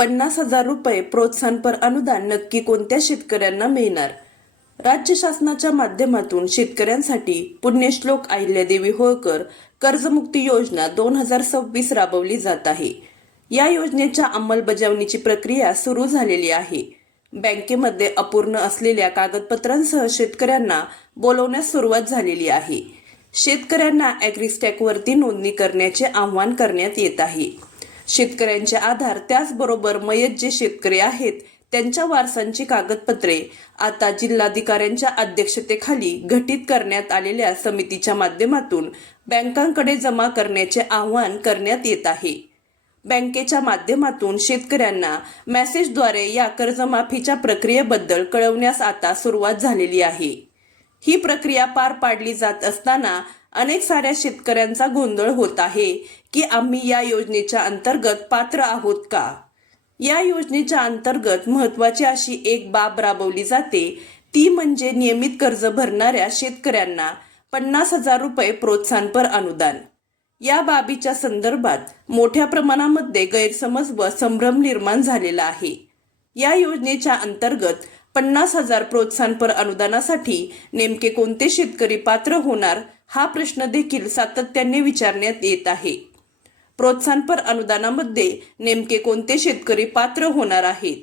50,000 रुपये प्रोत्साहनपर अनुदान नक्की कोणत्या शेतकऱ्यांना मिळणार? राज्य शासनाच्या माध्यमातून शेतकऱ्यांसाठी पुण्यश्लोक अहिल्यादेवी होळकर कर्जमुक्ती योजना 2026 राबवली जात आहे. या योजनेच्या अंमलबजावणीची प्रक्रिया सुरू झालेली आहे. बँकेमध्ये अपूर्ण असलेल्या कागदपत्रांसह शेतकऱ्यांना बोलवण्यास सुरुवात झालेली आहे. शेतकऱ्यांना ॲग्रीस्टॅकवरती नोंदणी करण्याचे आवाहन करण्यात येत आहे. शेतकऱ्यांचे आधार त्याचबरोबर मयत जे शेतकरी आहेत त्यांच्या वारसांची कागदपत्रे आता जिल्हाधिकाऱ्यांच्या अध्यक्षतेखाली गठीत करण्यात आलेल्या समितीच्या माध्यमातून बँकांकडे जमा करण्याचे आवाहन करण्यात येत आहे. बँकेच्या माध्यमातून शेतकऱ्यांना मेसेजद्वारे या कर्जमाफीच्या प्रक्रियेबद्दल कळवण्यास आता सुरुवात झालेली आहे. ही प्रक्रिया पार पाडली जात असताना अनेक साऱ्या शेतकऱ्यांचा गोंधळ होत आहे की आम्ही या योजनेच्या अंतर्गत पात्र आहोत का? या योजनेच्या अंतर्गत महत्त्वाची अशी एक बाब राबवली जाते, ती म्हणजे नियमित कर्ज भरणाऱ्या शेतकऱ्यांना 50,000 रुपये प्रोत्साहनपर अनुदान. या बाबीच्या संदर्भात मोठ्या प्रमाणामध्ये गैरसमज व संभ्रम निर्माण झालेला आहे. या योजनेच्या अंतर्गत 50,000 प्रोत्साहनपर अनुदानासाठी नेमके कोणते शेतकरी पात्र होणार हा प्रश्न देखील सातत्याने विचारण्यात येत आहे. प्रोत्साहनपर अनुदानामध्ये नेमके कोणते शेतकरी पात्र होणार आहेत?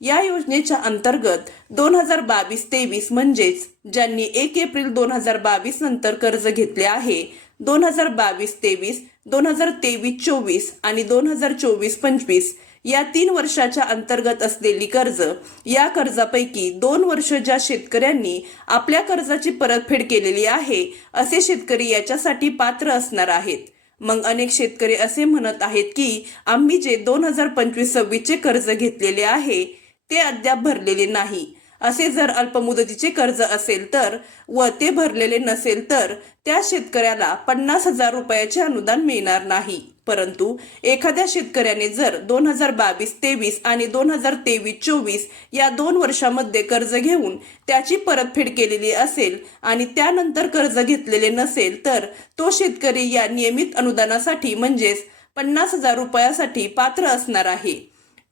या योजनेच्या अंतर्गत 2022-23 म्हणजेच ज्यांनी 1 एप्रिल 2022 नंतर कर्ज घेतले आहे, 2022-23, 2023-24 आणि 2024-25 या 3 वर्षाच्या अंतर्गत असलेली कर्ज, या कर्जापैकी 2 वर्ष ज्या शेतकऱ्यांनी आपल्या कर्जाची परतफेड केलेली आहे असे शेतकरी याच्यासाठी पात्र असणार आहेत. मग अनेक शेतकरी असे म्हणत आहेत की आम्ही जे 2025-26 कर्ज घेतलेले आहे ते अद्याप भरलेले नाही. असे जर अल्पमुदतीचे कर्ज असेल तर व ते भरलेले नसेल तर त्या शेतकऱ्याला 50,000 रुपयाचे अनुदान मिळणार नाही. परंतु एखाद्या शेतकऱ्याने जर 2022-23 आणि 2023-24 या 2 वर्षामध्ये कर्ज घेऊन त्याची परतफेड केलेली असेल आणि त्यानंतर कर्ज घेतलेले नसेल तर तो शेतकरी या नियमित अनुदानासाठी म्हणजेच 50,000 रुपयासाठी पात्र असणार आहे.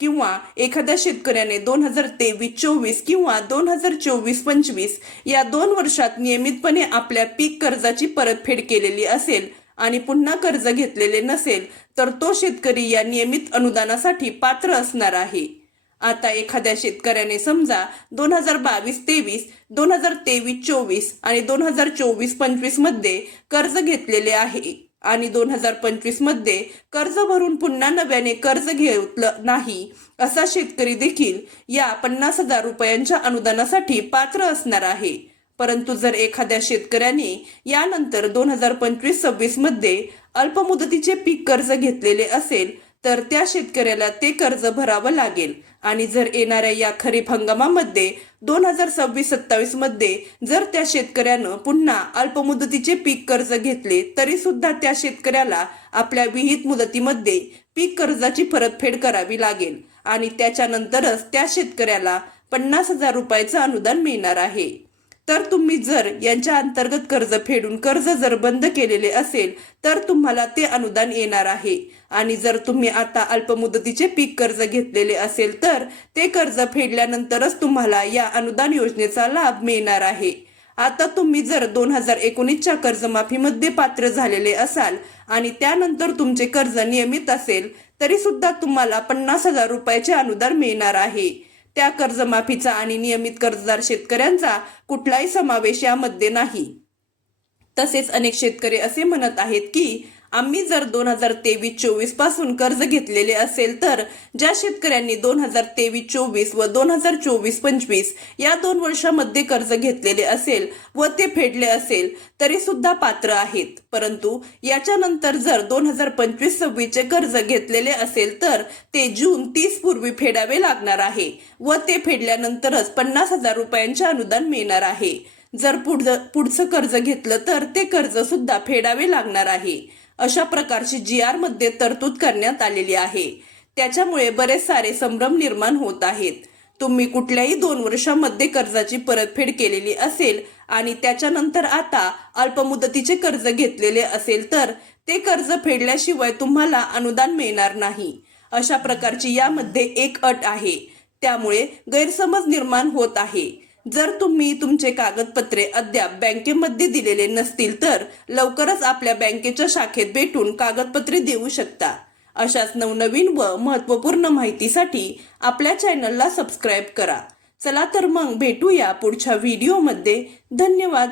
किंवा एखाद्या शेतकऱ्याने 2023-24 किंवा 2024-25 या 2 वर्षात नियमितपणे आपल्या पीक कर्जाची परतफेड केलेली असेल आणि पुन्हा कर्ज घेतलेले नसेल तर तो शेतकरी या नियमित अनुदानासाठी पात्र असणार आहे. आता एखाद्या शेतकऱ्याने समजा 2022-23, 2023-24 आणि 2024-25 मध्ये कर्ज घेतलेले आहे आणि 2025 मध्ये कर्ज भरून पुन्हा नव्याने कर्ज घेतलं नाही असा शेतकरी देखील या 50,000 रुपयांच्या अनुदानासाठी पात्र असणार आहे. परंतु जर एखाद्या शेतकऱ्याने यानंतर 2025-26 मध्ये अल्पमुदतीचे पीक कर्ज घेतलेले असेल तर त्या शेतकऱ्याला ते कर्ज भरावं लागेल. आणि जर येणाऱ्या या खरीप हंगामामध्ये 2026-27 मध्ये जर त्या शेतकऱ्यानं पुन्हा अल्पमुदतीचे पीक कर्ज घेतले तरी सुद्धा त्या शेतकऱ्याला आपल्या विहित मुदतीमध्ये पीक कर्जाची परतफेड करावी लागेल आणि त्याच्यानंतरच त्या शेतकऱ्याला 50,000 रुपयाचं अनुदान मिळणार आहे. तर तुम्ही जर यांच्या अंतर्गत कर्ज फेडून कर्ज जर बंद केलेले असेल तर तुम्हाला ते अनुदान येणार आहे. आणि जर तुम्ही आता अल्पमुदतीचे पीक कर्ज घेतलेले असेल तर ते कर्ज फेडल्यानंतरच तुम्हाला या अनुदान योजनेचा लाभ मिळणार आहे. आता तुम्ही जर 2019च्या कर्जमाफीमध्ये पात्र झालेले असाल आणि त्यानंतर तुमचे कर्ज नियमित असेल तरी सुद्धा तुम्हाला 50,000 रुपयाचे अनुदान मिळणार आहे. त्या कर्जमाफीचा आणि नियमित कर्जदार शेतकऱ्यांचा कुठलाही समावेश यामध्ये नाही. तसेच अनेक शेतकरी असे म्हणत आहेत की आम्ही जर 2023-24 पासून कर्ज घेतलेले असेल तर ज्या शेतकऱ्यांनी 2023-24 व 2024-25 या 2 वर्षामध्ये कर्ज घेतलेले असेल व ते फेडले असेल तरी सुद्धा पात्र आहेत. परंतु याच्यानंतर जर 2025-26 कर्ज घेतलेले असेल तर ते जून 30 पूर्वी फेडावे लागणार आहे व ते फेडल्यानंतरच 50,000 रुपयांचे अनुदान मिळणार आहे. जर पुढचं कर्ज घेतलं तर ते कर्ज सुद्धा फेडावे लागणार आहे. अशा प्रकारची GR मध्ये तरतूद करण्यात आलेली आहे. त्याच्यामुळे बरेच सारे संभ्रम निर्माण होत आहेत. तुम्ही कुठल्याही 2 वर्षांमध्ये कर्जाची परतफेड केलेली असेल आणि त्याच्यानंतर आता अल्पमुदतीचे कर्ज घेतलेले असेल तर ते कर्ज फेडल्याशिवाय तुम्हाला अनुदान मिळणार नाही. अशा प्रकारची यामध्ये एक अट आहे. त्यामुळे गैरसमज निर्माण होत आहे. जर तुम्ही तुमचे कागदपत्रे अद्याप बँकेमध्ये दिलेले नसतील तर लवकरच आपल्या बँकेच्या शाखेत भेटून कागदपत्रे देऊ शकता. अशाच नवनवीन व महत्त्वपूर्ण माहितीसाठी आपल्या चॅनलला सबस्क्राईब करा. चला तर मग भेटूया पुढच्या व्हिडिओमध्ये. धन्यवाद.